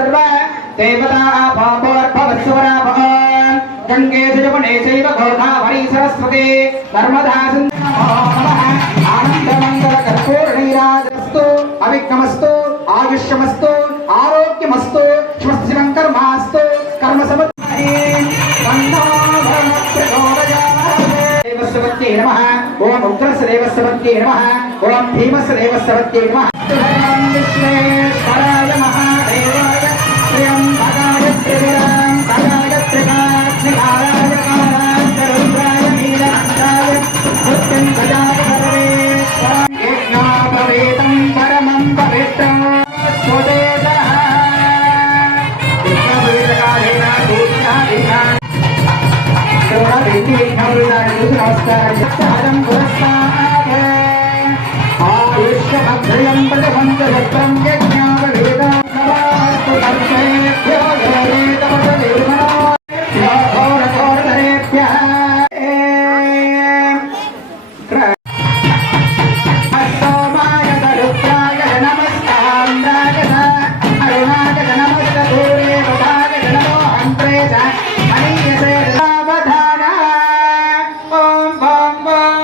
सर्व देवता भावोर्भवस्वराभव गंगे जमुने चैव गोदावरी सरस्वती नर्मदा सिन्धु आनंदमंगल कर्पूरनीराजस्तु अविघ्नमस्तु आयुष्यमस्तु आरोग्यमस्तु स्वस्तिनं कर्मास्तु कर्म समृद्धि देवस्वत्यै नमः ओम उग्रस्देवस्वत्यै नमः ओम भीमस्देवस्वत्यै नमः विश्वेश्वराय महादेवाय त्र्यंबकाय त्रिपुरांतकाय त्रिकाग्निकाराय कालांतरुद्राय नीलकंठाय मृत्युंजयाय सर्वेश्वराय यज्ञोपवीतं परमं पवित्रं स्वदेशः यज्ञोपवीतकालेन दूत्यादीनां नमस्कारं पुरस्तात् आयुष्यमभ्रयं प्रजवन्तयत्रं यज्ञोपवीतं नमस्तु तर्षेभ्यो देवेतमदेवनाभ्यो घोरघोरधरेभ्यः सोमाय रुद्राय नमस्ताम्राय अरुणाय नमस्तसूर्ये वधाय नमो हन्त्रे च अनीयसे सावधाना ॐ भं भं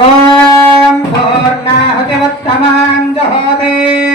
ॐ पूर्णाहुतिमुत्तमां जहोति